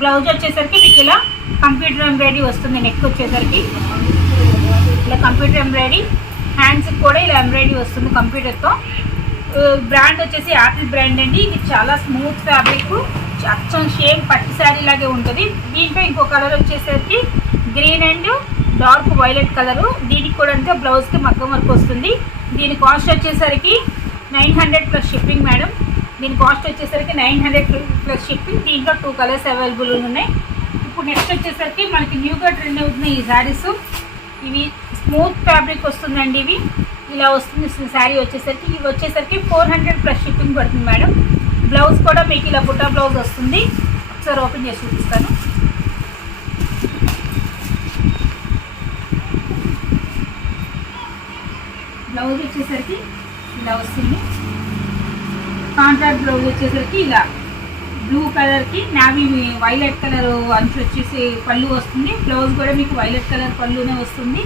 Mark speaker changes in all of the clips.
Speaker 1: Blouse వచ్చేసరికి మీకు ఇలా కంప్యూటర్ ఎంబ్రాయిడరీ వస్తుంది నెక్ వచ్చేసరికి. ఇలా కంప్యూటర్ ఎంబ్రాయిడరీ హ్యాండ్స్కి కూడా ఇలా ఎంబ్రాయిడరీ వస్తుంది కంప్యూటర్తో. బ్రాండ్ వచ్చేసి యాపిల్ బ్రాండ్ అండి. ఇది చాలా స్మూత్ ఫ్యాబ్రిక్ అచ్చం షేమ్ పట్టు శారీ లాగే ఉంటుంది. దీంట్లో ఇంకో కలర్ వచ్చేసరికి green and dark violet colour దీనికి కూడా అంటే బ్లౌజ్కి మగ్గం వర్క్ వస్తుంది. దీని కాస్ట్ వచ్చేసరికి nine hundred plus shipping madam దీని కాస్ట్ వచ్చేసరికి నైన్ హండ్రెడ్ ప్లస్ షిప్పింగ్ దీంట్లో టూ కలర్స్ అవైలబుల్ ఉన్నాయి. ఇప్పుడు నెక్స్ట్ వచ్చేసరికి మనకి న్యూగా ట్రెండ్ అవుతున్నాయి ఈ శారీస్ ఇవి స్మూత్ ఫ్యాబ్రిక్ వస్తుందండి ఇవి. ఇలా వస్తుంది శారీ వచ్చేసరికి. ఇవి వచ్చేసరికి ఫోర్ హండ్రెడ్ ప్లస్ షిప్పింగ్ పడుతుంది మేడం. బ్లౌజ్ కూడా మీకు ఇలా బుట్టా బ్లౌజ్ వస్తుంది. ఒకసారి ఓపెన్ చేసి చూపిస్తాను. బ్లౌజ్ వచ్చేసరికి ఇలా వస్తుంది. కాంట్రాక్ట్ బ్లౌజ్ వచ్చేసరికి ఇలా బ్లూ కలర్కి నావీ వైలెట్ కలర్ అంచు వచ్చేసి పళ్ళు వస్తుంది. బ్లౌజ్ కూడా మీకు వైలెట్ కలర్ పళ్ళునే వస్తుంది.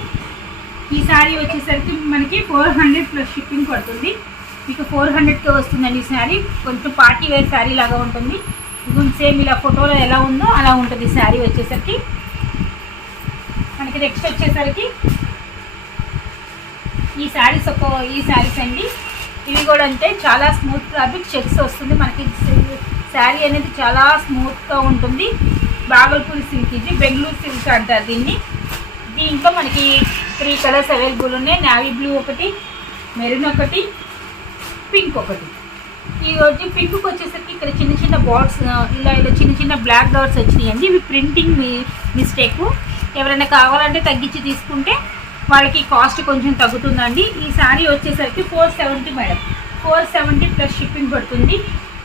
Speaker 1: ఈ శారీ వచ్చేసరికి మనకి ఫోర్ హండ్రెడ్ ప్లస్ షిప్పింగ్ పడుతుంది. మీకు ఫోర్ హండ్రెడ్కే వస్తుందండి ఈ శారీ కొంచెం పార్టీ వేర్ శారీ లాగా ఉంటుంది. ఇది సేమ్ ఇలా ఫోటోలో ఎలా ఉందో అలా ఉంటుంది ఈ శారీ వచ్చేసరికి. మనకి నెక్స్ట్ వచ్చేసరికి ఈ శారీస్ ఒక ఈ శారీస్ అండి. ఇవి కూడా అంటే చాలా స్మూత్ ఫ్యాబ్రిక్ చెక్స్ వస్తుంది. మనకి శారీ అనేది చాలా స్మూత్గా ఉంటుంది. బాగల్పూర్ సిల్క్ ఇది బెంగళూరు సిల్క్ అంటారు దీన్ని. దీంట్లో మనకి త్రీ కలర్స్ అవైలబుల్ ఉన్నాయి. నావీ బ్లూ ఒకటి మెరూన్ ఒకటి పింక్ ఒకటి. ఈ వచ్చి పింక్కి వచ్చేసరికి ఇక్కడ చిన్న చిన్న బాట్స్ ఇలా ఇలా చిన్న చిన్న బ్లాక్ డాట్స్ వచ్చినాయి అండి ఇవి ప్రింటింగ్ మిస్టేక్ ఎవరైనా కావాలంటే తగ్గించి తీసుకుంటే వాళ్ళకి కాస్ట్ కొంచెం తగ్గుతుందండి. ఈ శారీ వచ్చేసరికి four seventy madam four seventy plus shipping పడుతుంది.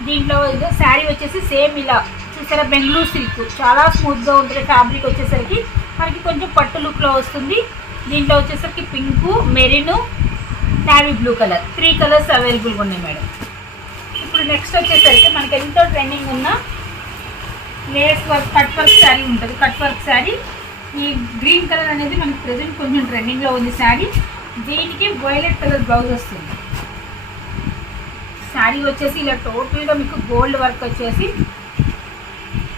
Speaker 1: దీంట్లో ఇదో శారీ వచ్చేసి సేమ్ ఇలా. చూసారా బెంగళూరు సిల్క్ చాలా స్మూత్గా ఉంటుంది ఫ్యాబ్రిక్ వచ్చేసరికి. మనకి కొంచెం పట్టు లుక్లో వస్తుంది. దీంట్లో వచ్చేసరికి pink maroon navy blue colour three colours అవైలబుల్గా ఉన్నాయి మేడం ఇప్పుడు నెక్స్ట్ వచ్చేసరికి మనకి ఎంతో ట్రెండింగ్ ఉన్న lace work cut work sari ఉంటుంది. Cut work sari. ఈ గ్రీన్ కలర్ అనేది మనకి ప్రజెంట్ కొంచెం ట్రెండింగ్లో ఉంది శారీ. దీనికి వైలెట్ కలర్ బ్లౌజ్ వస్తుంది. శారీ వచ్చేసి ఇలా టోటల్గా మీకు గోల్డ్ వర్క్ వచ్చేసి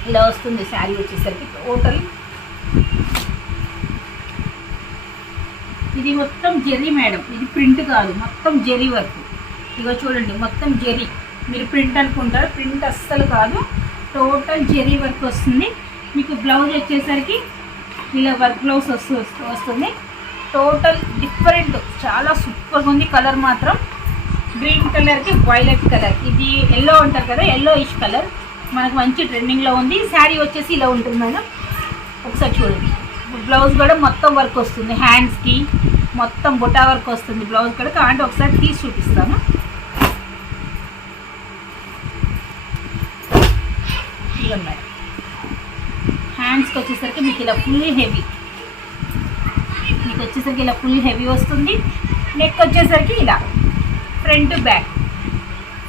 Speaker 1: ఇలా వస్తుంది శారీ వచ్చేసరికి టోటల్. ఇది మొత్తం జెరీ మేడం. ఇది ప్రింట్ కాదు మొత్తం జెరీ వర్క్. ఇగో చూడండి మొత్తం జెరీ మీరు ప్రింట్ అనుకుంటారు ప్రింట్ అస్సలు కాదు. టోటల్ జెరీ వర్క్ వస్తుంది. మీకు బ్లౌజ్ వచ్చేసరికి ఇలా వర్క్ బ్లౌజ్ వస్తూ వస్తూ- వస్తుంది. టోటల్ డిఫరెంట్ చాలా సూపర్గా ఉంది కలర్ మాత్రం. గ్రీన్ కలర్కి వైలెట్ కలర్ ఇది ఎల్లో అంటారు కదా ఎల్లో ఇష్ కలర్ మనకు మంచి ట్రెండింగ్లో ఉంది. శారీ వచ్చేసి ఇలా ఉంటుంది మేడం. ఒకసారి చూడండి. బ్లౌజ్ కూడా మొత్తం వర్క్ వస్తుంది. హ్యాండ్స్కి మొత్తం బుటా వర్క్ వస్తుంది బ్లౌజ్ కూడా. కాంటే ఒకసారి తీసి చూపిస్తాను. ఇలా మేడం. హ్యాండ్స్కి వచ్చేసరికి మీకు ఇలా ఫుల్ హెవీ మీకు వచ్చేసరికి ఇలా ఫుల్ హెవీ వస్తుంది. నెక్ వచ్చేసరికి ఇలా front back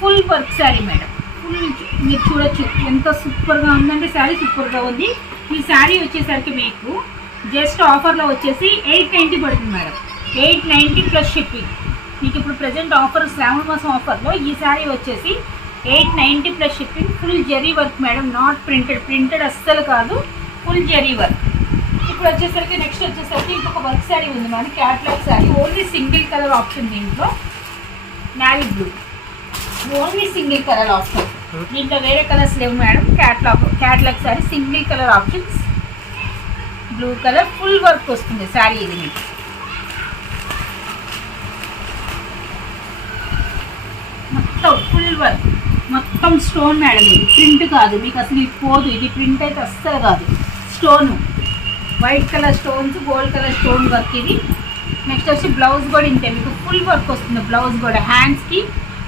Speaker 1: full work sari madam full మీరు చూడొచ్చు ఎంత సూపర్గా ఉందంటే శారీ సూపర్గా ఉంది. ఈ శారీ వచ్చేసరికి మీకు జస్ట్ ఆఫర్లో వచ్చేసి ఎయిట్ నైంటీ పడుతుంది madam eight ninety plus shipping మీకు ఇప్పుడు ప్రజెంట్ ఆఫర్ శ్రావణ మాసం ఆఫర్లో ఈ శారీ వచ్చేసి eight ninety plus shipping full zari work madam not printed printed అస్సలు కాదు. ఫుల్ జెరీ వర్క్ ఇప్పుడు వచ్చేసరికి నెక్స్ట్ వచ్చేసరికి ఇంకొక వర్క్ శారీ ఉంది. మన catalogue sari only single colour option దీంట్లో navy blue only single colour option దీంట్లో వేరే కలర్స్ లేవు madam catalogue catalogue sari single colour options blue colour full work వస్తుంది శారీ ఇది మీకు. మొత్తం ఫుల్ వర్క్ మొత్తం స్టోన్ మేడం ఇది. ప్రింట్ కాదు. మీకు అసలు ఇది పోదు. ఇది ప్రింట్ అయితే అస్సలు కాదు. Stone. White colour stones gold colour stone work ఇది. నెక్స్ట్ వచ్చి బ్లౌజ్ కూడా ఇంతే. మీకు ఫుల్ వర్క్ వస్తుంది బ్లౌజ్ కూడా. హ్యాండ్స్కి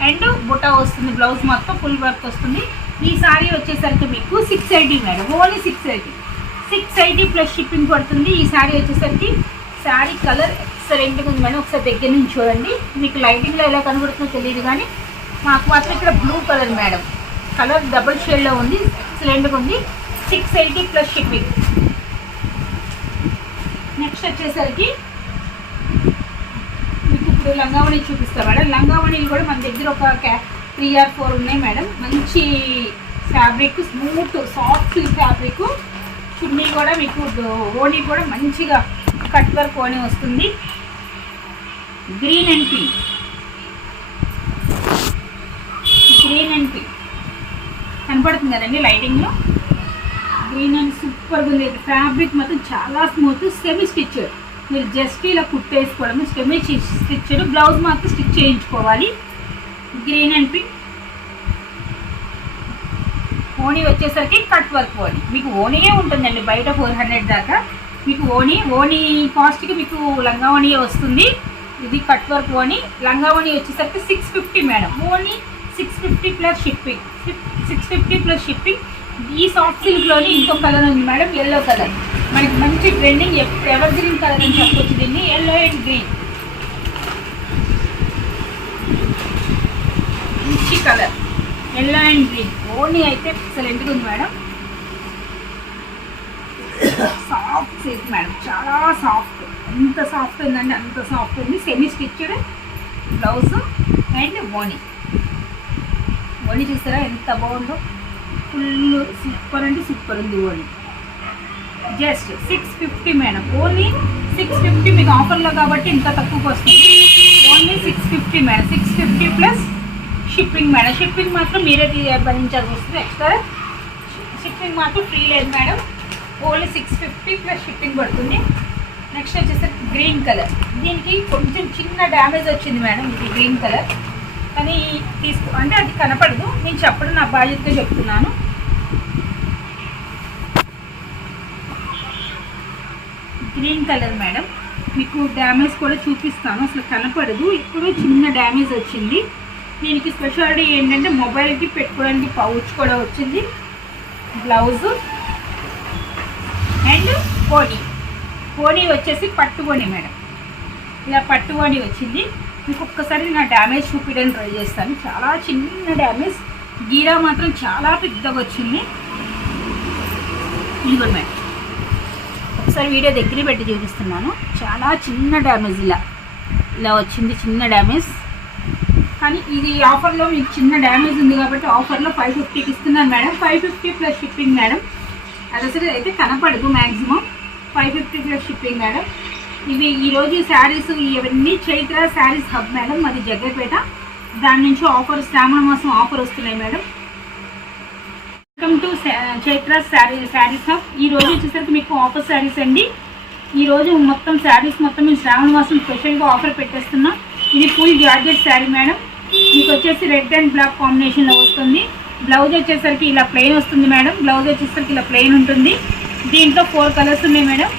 Speaker 1: అండ్ బుటా వస్తుంది బ్లౌజ్ మొత్తం ఫుల్ వర్క్ వస్తుంది. ఈ సారీ వచ్చేసరికి మీకు six eighty madam. Only six eighty six eighty plus shipping పడుతుంది. ఈ సారీ వచ్చేసరికి సారీ కలర్ ఎక్సలెంట్గా ఉంది మేడం. ఒకసారి దగ్గర నుంచి చూడండి. మీకు లైటింగ్లో ఎలా కనబడుతుందో తెలియదు కానీ మాకు మాత్రం ఇక్కడ blue colour madam. Colour double షేడ్లో ఉంది. ఎక్సలెంట్గా ఉంది. Six eighty plus shipping next వచ్చేసరికి మీకు ఇప్పుడు లంగావణి చూపిస్తా మేడం. లంగావణిలు కూడా మన దగ్గర ఒక క్యా త్రీ ఆర్ ఫోర్ ఉన్నాయి మేడం. మంచి fabric smooth soft fabric chunni కూడా మీకు ఓణి కూడా మంచిగా కట్ వర్క్ ఓణి వస్తుంది. Green and pink green and pink కనపడుతుంది కదండి లైటింగ్లో గ్రీన్ అండ్ సూపర్గా ఉంది. ఫ్యాబ్రిక్ మాత్రం చాలా స్మూత్ సెమీ స్టిచ్ మీరు జస్ట్ ఇలా కుట్టేసుకోవడం సెమీ స్టిచ్ బ్లౌజ్ మాత్రం స్టిచ్ చేయించుకోవాలి. గ్రీన్ అండ్ పింక్ ఓణీ వచ్చేసరికి కట్ వర్క్ ఓనీ మీకు ఓనీయే ఉంటుందండి బయట ఫోర్ హండ్రెడ్ దాకా? మీకు ఓనీ ఓనీ కాస్ట్కి మీకు లంగా ఓనీ వస్తుంది? ఇది కట్ వర్క్ ఓణి లంగా ఓనీ వచ్చేసరికి six fifty madam only six fifty plus shipping six fifty plus shipping ఈ సాఫ్ట్ సిల్క్లోని ఇంకో కలర్ ఉంది మేడం ఎల్లో కలర్. మనకి మంచి ట్రెండింగ్ ఎవర్ గ్రీన్ కలర్ అని చెప్పొచ్చు దీన్ని ఎల్లో అండ్ గ్రీన్ మంచి colour. Yellow and green only అయితే ఎక్సలెంట్గా ఉంది మేడం. సాఫ్ట్ సిల్క్ మేడం చాలా సాఫ్ట్. ఎంత సాఫ్ట్ ఉందండి అంత సాఫ్ట్ ఉంది. సెమీ స్టిచ్డ్ బ్లౌజ్ అండ్ ఓని ఓని చూసారా ఎంత బాగుందో? ఫుల్ సూపర్ అంటే సూపర్ ఉంది ఓని just six fifty madam. Only six fifty మీకు ఆఫర్లో కాబట్టి ఇంత తక్కువకి వస్తుంది. Only six fifty madam. Six fifty plus shipping madam. Shipping మాత్రం మీరే భరించాల్సి వస్తుంది ఎక్స్ట్రా షిప్పింగ్ మాత్రం ఫ్రీ లేదు madam. Only six fifty plus shipping పడుతుంది. నెక్స్ట్ వచ్చేసరికి గ్రీన్ కలర్ దీనికి కొంచెం చిన్న డ్యామేజ్ వచ్చింది మేడం ఇది గ్రీన్ కలర్ కానీ తీసుకో అంటే అది కనపడదు. నేను చెప్పడం నా బాధ్యతగా చెప్తున్నాను. Green colour madam. మీకు డ్యామేజ్ కూడా చూపిస్తాను. అసలు కనపడదు. ఇప్పుడు చిన్న డ్యామేజ్ వచ్చింది. దీనికి స్పెషాలిటీ ఏంటంటే మొబైల్కి పెట్టుకోవడానికి పౌచ్ కూడా వచ్చింది. బ్లౌజ్ అండ్ కోడి కోడి వచ్చేసి పట్టుకోని మేడం. ఇలా పట్టుకోని వచ్చింది. మీకు ఒక్కసారి నా డ్యామేజ్ చూపించడానికి ట్రై చేస్తాను. చాలా చిన్న డ్యామేజ్. గీరా మాత్రం చాలా పెద్దగా వచ్చింది. ఇదిగో మేడం. ఒకసారి వీడియో దగ్గర పెట్టి చూపిస్తున్నాను. చాలా చిన్న డ్యామేజ్ ఇలా ఇలా వచ్చింది చిన్న డ్యామేజ్ కానీ ఇది ఆఫర్లో మీకు చిన్న డ్యామేజ్ ఉంది కాబట్టి ఆఫర్లో ఫైవ్ ఫిఫ్టీకి ఇస్తున్నాను madam five fifty plus shipping madam అది అసలు అయితే కనపడదు maximum five fifty plus shipping madam ఇవి ఈరోజు శారీస్ ఇవన్నీ చైత్ర శారీస్ హబ్ మేడం మరి జగ్గపేట దాని నుంచి ఆఫర్ శ్రావణ మాసం ఆఫర్ వస్తున్నాయి madam welcome to Chaitra sari saris hub ఈ రోజు వచ్చేసరికి మీకు ఆఫర్ శారీస్ అండి. ఈ రోజు మొత్తం శారీస్ మొత్తం మేము శ్రావణ మాసం స్పెషల్గా ఆఫర్ పెట్టేస్తున్నాం. ఇది ఫుల్ జార్జెట్ శారీ మేడం మీకు వచ్చేసి రెడ్ అండ్ బ్లాక్ కాంబినేషన్లో వస్తుంది. బ్లౌజ్ వచ్చేసరికి ఇలా ప్లెయిన్ వస్తుంది మేడం బ్లౌజ్ వచ్చేసరికి ఇలా ప్లెయిన్ ఉంటుంది. దీంట్లో ఫోర్ కలర్స్ ఉన్నాయి మేడం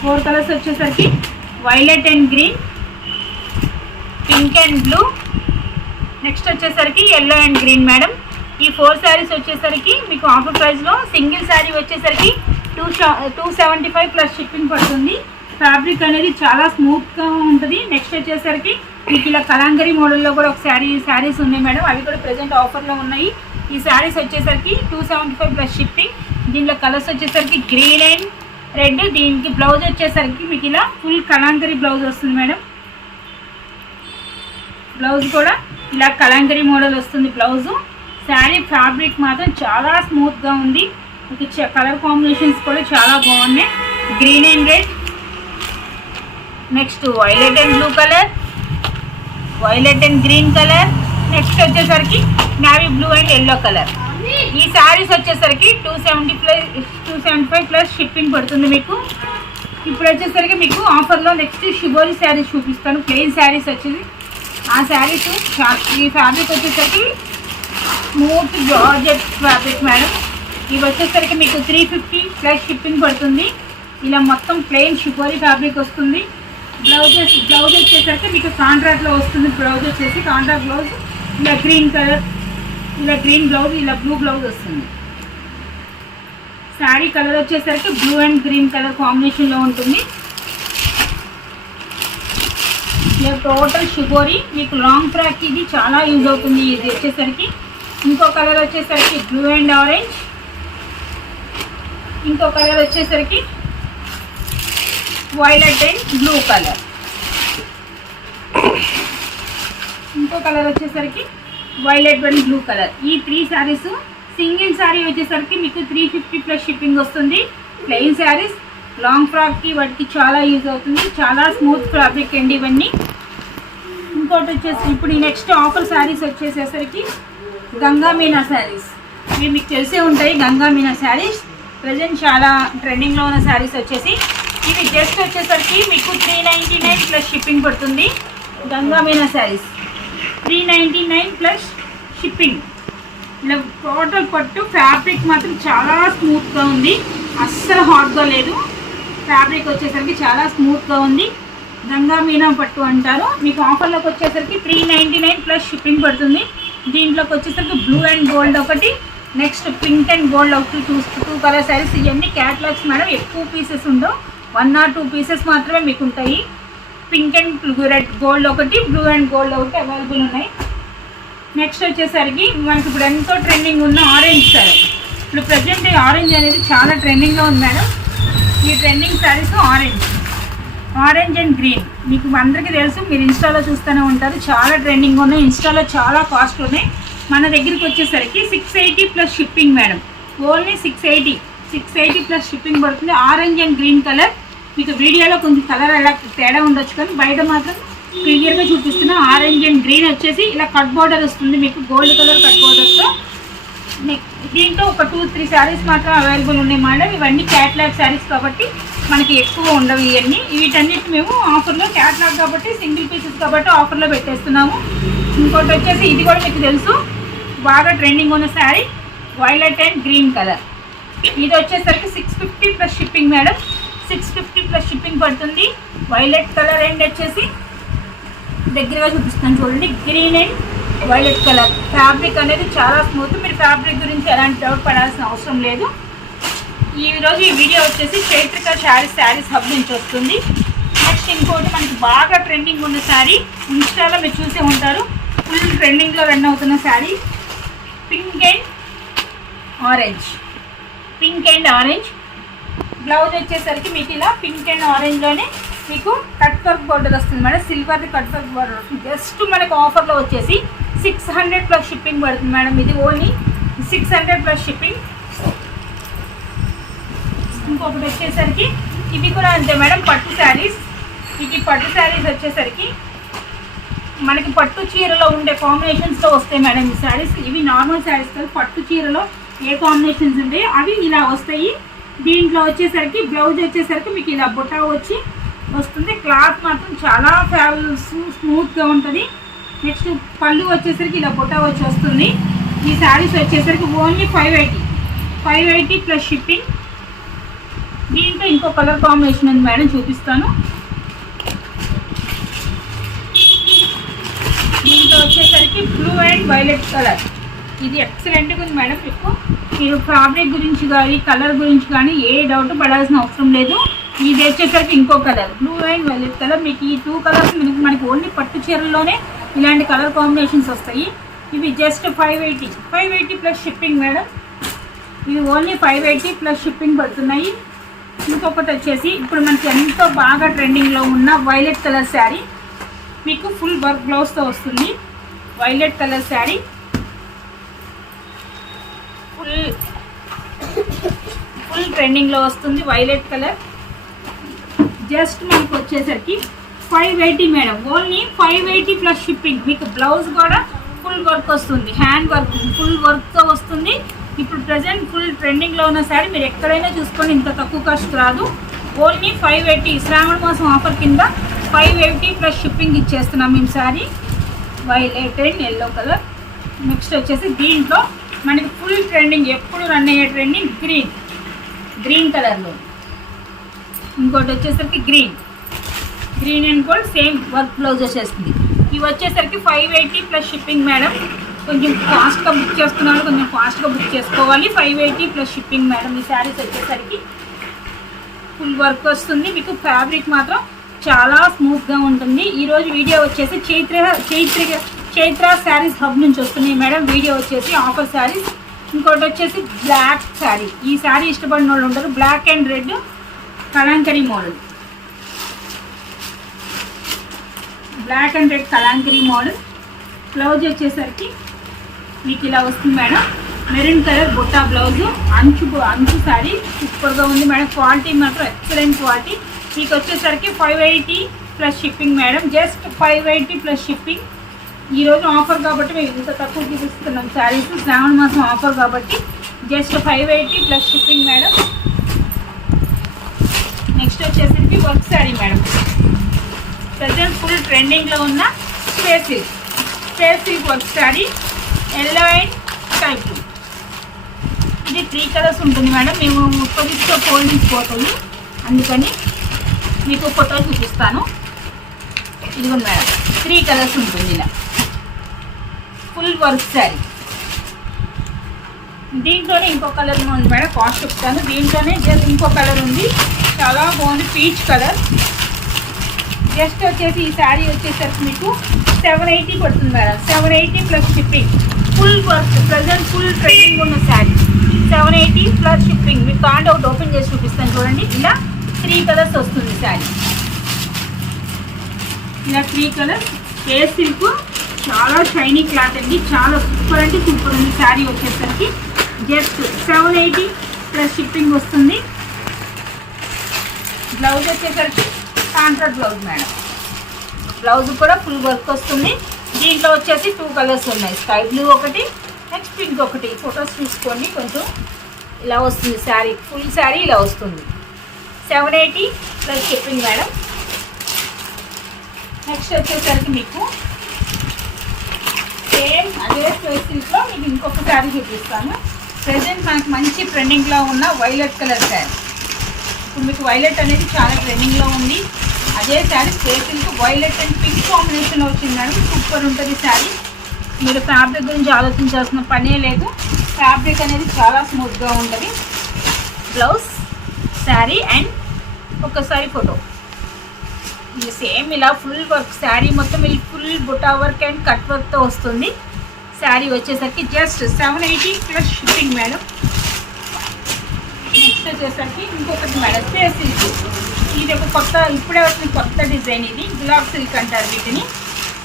Speaker 1: ఫోర్ కలర్స్ వచ్చేసరికి violet and green pink and blue next వచ్చేసరికి ఎల్లో అండ్ గ్రీన్ మేడం ఈ ఫోర్ శారీస్ వచ్చేసరికి మీకు ఆఫర్ ప్రైస్లో సింగిల్ శారీ వచ్చేసరికి two two seventy five plus shipping పడుతుంది. ఫ్యాబ్రిక్ అనేది చాలా స్మూత్గా ఉంటుంది. నెక్స్ట్ వచ్చేసరికి మీకు ఇలా కలాంగరీ మోడల్లో కూడా ఒక శారీ శారీస్ ఉన్నాయి మేడం. అవి కూడా ప్రజెంట్ ఆఫర్లో ఉన్నాయి. ఈ శారీస్ వచ్చేసరికి two seventy five plus shipping దీనిలో కలర్స్ వచ్చేసరికి గ్రీన్ అండ్ రెడ్ దీనికి బ్లౌజ్ వచ్చేసరికి మీకు ఇలా ఫుల్ కలాంగరీ బ్లౌజ్ వస్తుంది మేడం. బ్లౌజ్ కూడా ఇలా కలంకరీ మోడల్ వస్తుంది బ్లౌజు శారీ ఫ్యాబ్రిక్ మాత్రం చాలా స్మూత్గా ఉంది. మీకు కలర్ కాంబినేషన్స్ కూడా చాలా బాగున్నాయి. Green and red. Next violet and blue colour. Violet and green colour. Next వచ్చేసరికి navy blue and yellow colour. ఈ శారీస్ వచ్చేసరికి two seventy plus two seventy five plus shipping పడుతుంది మీకు. ఇప్పుడు వచ్చేసరికి మీకు ఆఫర్లో నెక్స్ట్ షిబోరి శారీస్ చూపిస్తాను. ప్లెయిన్ శారీస్ వచ్చేది. ఆ శారీస్ ఈ ఫ్యాబ్రిక్ వచ్చేసరికి స్మూత్ జార్జెట్ ఫ్యాబ్రిక్ మేడం ఇవి వచ్చేసరికి మీకు త్రీ ఫిఫ్టీ ప్లస్ షిప్పింగ్ పడుతుంది. ఇలా మొత్తం ప్లెయిన్ షిబోరి ఫ్యాబ్రిక్ వస్తుంది. బ్లౌజెస్ బ్లౌజ్ వచ్చేసరికి మీకు కాంట్రాక్ట్లో వస్తుంది. బ్లౌజ్ వచ్చేసి కాంట్రాక్ట్ బ్లౌజ్ ఇలా గ్రీన్ కలర్ ఇలా గ్రీన్ బ్లౌజ్ ఇలా బ్లూ బ్లౌజ్ వస్తుంది. శారీ కలర్ వచ్చేసరికి బ్లూ అండ్ గ్రీన్ కలర్ కాంబినేషన్లో ఉంటుంది. ఇలా టోటల్ షుగోరీ మీకు లాంగ్ ఫ్రాక్ ఇది చాలా యూజ్ అవుతుంది. ఇది వచ్చేసరికి ఇంకో కలర్ వచ్చేసరికి బ్లూ అండ్ ఆరెంజ్. ఇంకో కలర్ వచ్చేసరికి వైలెట్ అండ్ బ్లూ కలర్. ఇంకో కలర్ వచ్చేసరికి వైలెట్ అండ్ బ్లూ కలర్. ఈ త్రీ శారీస్ సింగిల్ శారీ వచ్చేసరికి మీకు త్రీ ఫిఫ్టీ ప్లస్ షిప్పింగ్ వస్తుంది. ప్లెయిన్ శారీస్ లాంగ్ ఫ్రాక్కి వాటికి చాలా యూజ్ అవుతుంది. చాలా స్మూత్ ఫ్యాబ్రిక్ అండి ఇవన్నీ. ఇంకోటి వచ్చేసి ఇప్పుడు ఈ నెక్స్ట్ ఆఫర్ శారీస్ వచ్చేసేసరికి గంగా మీనా శారీస్. ఇవి మీకు తెలిసే ఉంటాయి గంగా మీనా శారీస్. ప్రజెంట్ చాలా ట్రెండింగ్లో ఉన్న శారీస్ వచ్చేసి ఇవి జస్ట్ వచ్చేసరికి మీకు three ninety nine plus shipping పడుతుంది. Ganga Meena saris. Three ninety nine plus shipping ఇలా టోటల్ పట్టు ఫ్యాబ్రిక్ మాత్రం చాలా స్మూత్గా ఉంది. అస్సలు హాట్గా లేదు. ఫ్యాబ్రిక్ వచ్చేసరికి చాలా స్మూత్గా ఉంది. గంగా మీనా పట్టు అంటారు. మీకు ఆఫర్లోకి వచ్చేసరికి three ninety nine plus shipping పడుతుంది. దీంట్లోకి వచ్చేసరికి బ్లూ అండ్ గోల్డ్ ఒకటి నెక్స్ట్ పింక్ అండ్ గోల్డ్ ఒకటి టూ టూ కలర్ సారీస్ ఇవన్నీ క్యాటలాగ్స్ మేడం ఎక్కువ పీసెస్ ఉండవు. వన్ ఆర్ టూ పీసెస్ మాత్రమే మీకు ఉంటాయి పింక్ అండ్ రెడ్ గోల్డ్ ఒకటి బ్లూ అండ్ గోల్డ్ ఒకటి అవైలబుల్ ఉన్నాయి. నెక్స్ట్ వచ్చేసరికి మనకి ఇప్పుడు ఎంతో ట్రెండింగ్ ఉన్న ఆరెంజ్ సారీ ఇప్పుడు ప్రజెంట్ ఆరెంజ్ అనేది చాలా ట్రెండింగ్లో ఉంది మేడం ఈ trending saris orange orange and green. మీకు అందరికీ తెలుసు మీరు ఇన్స్టాలో చూస్తూనే ఉంటారు. చాలా ట్రెండింగ్ ఉన్నాయి. ఇన్స్టాలో చాలా కాస్ట్ ఉన్నాయి. మన దగ్గరికి వచ్చేసరికి six eighty plus shipping madam only six eighty six eighty plus shipping పడుతుంది. ఆరెంజ్ అండ్ గ్రీన్ కలర్ మీకు వీడియోలో కొంచెం కలర్ ఎలా తేడా ఉండొచ్చు కానీ బయట మాత్రం క్లియర్గా చూపిస్తున్నా ఆరెంజ్ అండ్ గ్రీన్ వచ్చేసి ఇలా కట్ బార్డర్ వస్తుంది మీకు. గోల్డ్ కలర్ కట్ బార్డర్తో దీంట్లో ఒక టూ త్రీ శారీస్ మాత్రం అవైలబుల్ ఉన్నాయి మేడం ఇవన్నీ క్యాట్లాగ్ శారీస్ కాబట్టి మనకి ఎక్కువ ఉండవు ఇవన్నీ వీటన్నిటి మేము ఆఫర్లో క్యాట్లాగ్ కాబట్టి సింగిల్ పీసెస్ కాబట్టి ఆఫర్లో పెట్టేస్తున్నాము. ఇంకోటి వచ్చేసి ఇది కూడా మీకు తెలుసు. బాగా ట్రెండింగ్ ఉన్న sari violet and green colour ఇది వచ్చేసరికి six fifty plus shipping madam six fifty plus shipping పడుతుంది. వైలెట్ కలర్ అండ్ వచ్చేసి దగ్గరగా చూపిస్తాను చూడండి. Green and violet colour fabric అనేది చాలా స్మూత్ మీరు ఫ్యాబ్రిక్ గురించి ఎలాంటి డౌట్ పడాల్సిన అవసరం లేదు. ఈ రోజు ఈ వీడియో వచ్చేసి చైత్రిక శారీస్ శారీస్ హబ్ నుంచి వస్తుంది. నెక్స్ట్ ఇంకోటి మనకి బాగా ట్రెండింగ్ ఉన్న శారీ ఇన్స్టాలో మీరు చూసే ఉంటారు. ఫుల్ ట్రెండింగ్లో రన్ అవుతున్న sari. Pink and orange pink and orange blouse వచ్చేసరికి మీకు ఇలా పింక్ అండ్ ఆరెంజ్లోనే మీకు కట్ వర్క్ బోర్డర్ వస్తుంది. మేడం సిల్వర్ది కట్ వర్క్ బోర్డర్ వస్తుంది. జస్ట్ మనకు ఆఫర్లో వచ్చేసి six hundred plus shipping madam madam. ఇది only six hundred plus shipping ఇంకొకటి వచ్చేసరికి ఇవి కూడా అంతే మేడం పట్టు శారీస్. ఇది పట్టు శారీస్ వచ్చేసరికి మనకి పట్టు చీరలో ఉండే కాంబినేషన్స్తో వస్తాయి మేడం ఈ శారీస్. ఇవి నార్మల్ శారీస్ కాదు పట్టు చీరలో ఏ కాంబినేషన్స్ ఉంటాయి అవి ఇలా వస్తాయి. దీంట్లో వచ్చేసరికి బ్లౌజ్ వచ్చేసరికి మీకు ఇలా బుట్ట వచ్చి వస్తుంది. క్లాత్ మాత్రం చాలా స్మూత్గా ఉంటుంది. నెక్స్ట్ పళ్ళు వచ్చేసరికి ఇలా బుట్ట వచ్చి వస్తుంది. ఈ శారీస్ వచ్చేసరికి only five eighty five eighty plus shipping దీంట్లో ఇంకో కలర్ కాంబినేషన్ ఉంది మేడం చూపిస్తాను. దీంట్లో వచ్చేసరికి బ్లూ అండ్ వైలెట్ కలర్. ఇది ఎక్సలెంట్గా ఉంది మేడం మీకు. మీరు ఫ్యాబ్రిక్ గురించి కానీ కలర్ గురించి కానీ ఏ డౌట్ పడాల్సిన అవసరం లేదు. ఇది వచ్చేసరికి ఇంకో colour. Blue and violet colour. మీకు ఈ టూ కలర్స్ మనకి మనకి ఓన్లీ పట్టు చీరల్లోనే ఇలాంటి కలర్ కాంబినేషన్స్ వస్తాయి. ఇవి just five eighty five eighty plus shipping madam. ఇవి only five eighty plus shipping పడుతున్నాయి. ఇంకొకటి వచ్చేసి ఇప్పుడు మనకి ఎంతో బాగా ట్రెండింగ్లో ఉన్న వైలెట్ కలర్ శారీ మీకు ఫుల్ వర్క్ బ్లౌజ్తో వస్తుంది. Violet colour sari full full ట్రెండింగ్లో వస్తుంది వైలెట్ కలర్ జస్ట్ మనకు వచ్చేసరికి five eighty madam only five eighty plus shipping మీకు బ్లౌజ్ కూడా ఫుల్ వర్క్ వస్తుంది. హ్యాండ్ వర్క్ ఫుల్ వర్క్తో వస్తుంది. ఇప్పుడు ప్రజెంట్ ఫుల్ ట్రెండింగ్లో ఉన్న శారీ మీరు ఎక్కడైనా చూసుకొని ఇంత తక్కువ కాస్ట్ రాదు. ఓన్లీ ఫైవ్ ఎయిటీ శ్రావణ మాసం ఆఫర్ కింద ఫైవ్ ఎయిటీ ప్లస్ షిప్పింగ్ ఇచ్చేస్తున్నాం మేము sari. Violet and yellow colour next వచ్చేసి దీంట్లో మనకి ఫుల్ ట్రెండింగ్ ఎప్పుడు రన్ అయ్యే ట్రెండింగ్ గ్రీన్ గ్రీన్ కలర్లో ఇంకోటి వచ్చేసరికి green green and gold same work blouse వచ్చేస్తుంది. ఇవి వచ్చేసరికి five eighty plus shipping madam కొంచెం ఫాస్ట్గా బుక్ చేస్తున్నాను కొంచెం ఫాస్ట్గా బుక్ చేసుకోవాలి. Five eighty plus shipping madam ఈ శారీస్ వచ్చేసరికి ఫుల్ వర్క్ వస్తుంది. మీకు ఫ్యాబ్రిక్ మాత్రం చాలా స్మూత్గా ఉంటుంది. ఈరోజు వీడియో వచ్చేసి చైత్ర చైత్ర చైత్ర శారీస్ హబ్ నుంచి వస్తున్నాయి మేడం వీడియో వచ్చేసి ఆఫర్ శారీస్ ఇంకోటి వచ్చేసి బ్లాక్ శారీ ఈ శారీ ఇష్టపడిన వాళ్ళు ఉంటారు. Black and red Kalamkari model black and red Kalamkari model blouse వచ్చేసరికి మీకు ఇలా వస్తుంది మేడం. మెరూన్ కలర్ బుట్టా బ్లౌజ్ అంచు అంచు సారీ. సూపర్గా ఉంది మేడం. క్వాలిటీ మాత్రం ఎక్సలెంట్ క్వాలిటీ. మీకు వచ్చేసరికి five eighty plus shipping madam. Just five eighty plus shipping. ఈరోజు ఆఫర్ కాబట్టి మేము ఇంత తక్కువ చూపిస్తున్నాం శారీస్ శ్రావణ మాసం ఆఫర్ కాబట్టి just five eighty plus shipping madam. Next వచ్చేసరికి work sari madam. Present full ట్రెండింగ్లో ఉన్న space silk work sari yellow and sky blue ఇది త్రీ కలర్స్ ఉంటుంది మేడం. మేము కొద్దిగా ఫోల్డింగ్స్ పోతాయి అందుకని మీకు ఫోటో చూపిస్తాను. ఇదిగోండి మేడం. త్రీ కలర్స్ ఉంటుంది ఇలా. ఫుల్ వర్క్ శారీ దీంట్లోనే ఇంకో కలర్ ఉంది మేడం. కాస్ట్ చెప్తాను. దీంట్లోనే జస్ట్ ఇంకో కలర్ ఉంది. చాలా బాగుంది. పీచ్ కలర్ జస్ట్ వచ్చేసి ఈ శారీ వచ్చేసరికి మీకు సెవెన్ ఎయిటీ పడుతుంది madam. Seven eighty plus shipping full work present full trending ఉన్న sari. Seven eighty plus shipping మీకు కాండ్ ఒకటి ఓపెన్ చేసి చూపిస్తాను చూడండి. ఇలా త్రీ కలర్స్ వస్తుంది శారీ. ఇలా త్రీ కలర్స్ ఏ సిల్క్ చాలా షైనీ క్లాత్ అండి. చాలా సూపర్ అంటే సూపర్ ఉంది శారీ వచ్చేసరికి. Just seven eighty plus shipping వస్తుంది. బ్లౌజ్ వచ్చేసరికి కాంట్రాక్ట్ బ్లౌజ్ మేడం బ్లౌజ్ కూడా ఫుల్ వర్క్ వస్తుంది. దీంట్లో వచ్చేసి టూ కలర్స్ ఉన్నాయి. స్కై బ్లూ ఒకటి నెక్స్ట్ పింక్ ఒకటి. ఫొటోస్ తీసుకోండి. కొంచెం ఇలా వస్తుంది శారీ. ఫుల్ శారీ ఇలా వస్తుంది. సెవెన్ ఎయిటీ ప్లస్ చెప్పింది మేడం నెక్స్ట్ వచ్చేసరికి మీకు సేమ్ అదే సిల్క్లో మీకు ఇంకొక శారీ చూపిస్తాను. ప్రజెంట్ మనకు మంచి ట్రెండింగ్లో ఉన్న వైలెట్ కలర్ శారీ. ఇప్పుడు మీకు వైలెట్ అనేది చాలా ట్రెండింగ్లో ఉంది. అదే sari silk violet and pink combination వచ్చింది మేడం. సూపర్ ఉంటుంది శారీ. మీరు ఫ్యాబ్రిక్ గురించి ఆలోచించాల్సిన పనే లేదు. ఫ్యాబ్రిక్ అనేది చాలా స్మూత్గా ఉంటుంది. బ్లౌజ్ శారీ అండ్ ఒకసారి ఫోటో ఇది సేమ్ ఇలా ఫుల్ వర్క్ శారీ మొత్తం ఇది ఫుల్ బుటా వర్క్ అండ్ కట్ వర్క్తో వస్తుంది. శారీ వచ్చేసరికి just seven eighty plus shipping madam. Next వచ్చేసరికి ఇంకొకటి మేడం ఫేస్ సిల్క్ ఇది ఒక కొత్త ఇప్పుడే వచ్చిన కొత్త డిజైన్ ఇది. గులాబ్ సిల్క్ అంటారు వీటిని.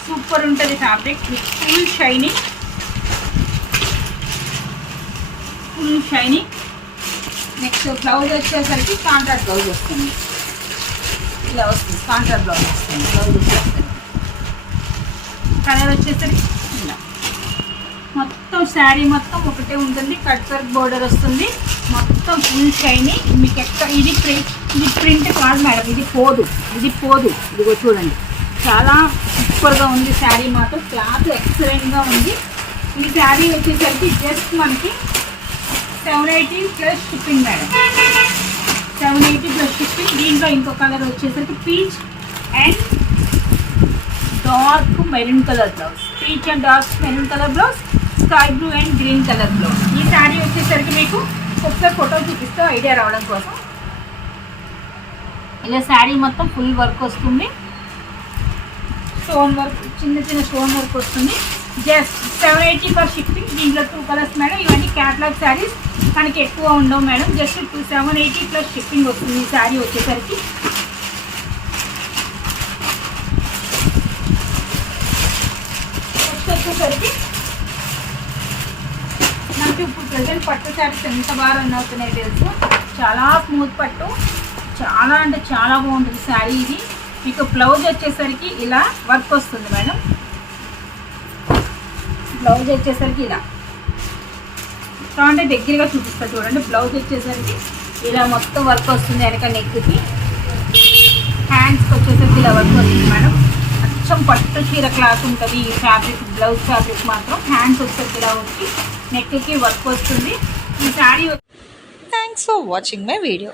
Speaker 1: సూపర్ ఉంటుంది fabric full shiny full shiny next blouse వచ్చేసరికి కాంట్రాక్ట్ బ్లౌజ్ వస్తుంది. ఇలా వస్తుంది కాంట్రాక్ట్ బ్లౌజ్ వస్తుంది. బ్లౌజ్ వచ్చేస్తుంది. కలర్ వచ్చేసరికి ఇలా. మొత్తం శారీ మొత్తం ఒకటే ఉంటుంది. కట్ వర్క్ బోర్డర్ వస్తుంది. మొత్తం ఫుల్ షైనీ మీకు ఎక్కడ ఇది ప్రింట్ ఇది ప్రింట్ కాదు మేడం ఇది పోదు ఇది పోదు. ఇదిగో చూడండి. చాలా సూపర్గా ఉంది శారీ మాత్రం క్లాత్ ఎక్సలెంట్గా ఉంది. ఈ శారీ వచ్చేసరికి జస్ట్ మనకి seven eighty plus shipping madam seven eighty plus shipping దీంట్లో ఇంకో కలర్ వచ్చేసరికి peach and dark maroon colour blouse peach and dark maroon colour blouse sky blue and green colour blouse ఈ శారీ వచ్చేసరికి మీకు ఒకసారి ఫోటో చూపిస్తే ఐడియా రావడం కోసం ఇలా శారీ మొత్తం ఫుల్ వర్క్ వస్తుంది. స్టోన్ వర్క్ చిన్న చిన్న స్టోన్ వర్క్ వస్తుంది. Just seven eighty for shipping దీంట్లో టూ కలర్స్ మేడం ఇవన్నీ క్యాట్లాగ్ శారీస్ మనకి ఎక్కువ ఉండవు madam just two seven eighty plus shipping వస్తుంది ఈ శారీ వచ్చేసరికి. నెక్స్ట్ వచ్చేసరికి నాకు ఇప్పుడు ప్రజెంట్ పట్టు శారీస్ ఎంత బాగా రన్ అవుతున్నాయి తెలుసు? చాలా స్మూత్ పట్టు. చాలా అంటే చాలా బాగుంటుంది శారీ ఇది. మీకు బ్లౌజ్ వచ్చేసరికి ఇలా వర్క్ వస్తుంది మేడం. బ్లౌజ్ వచ్చేసరికి ఇలా. సో అంటే దగ్గరగా చూపిస్తా చూడండి. బ్లౌజ్ వచ్చేసరికి ఇలా మొత్తం వర్క్ వస్తుంది వెనక నెక్కి. హ్యాండ్స్కి వచ్చేసరికి ఇలా వర్క్ వస్తుంది మేడం. అచ్చం పట్టు చీర క్లాత్ ఉంటుంది. ఈ ఫ్యాబ్రిక్ బ్లౌజ్ ఫ్యాబ్రిక్ మాత్రం హ్యాండ్స్ వచ్చేసరికి ఇలా వచ్చి నెక్కి వర్క్ వస్తుంది. ఈ sari
Speaker 2: thanks for watching my video